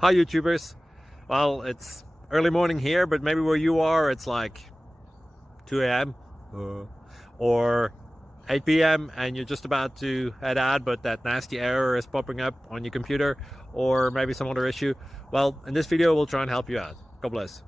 Hi YouTubers. Well, it's early morning here, but maybe where you are it's like 2 a.m. or 8 p.m. and you're just about to head out, but that nasty error is popping up on your computer, or maybe some other issue. Well, in this video we'll try and help you out. God bless.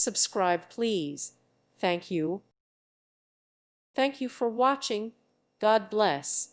Subscribe, please. Thank you. Thank you for watching. God bless.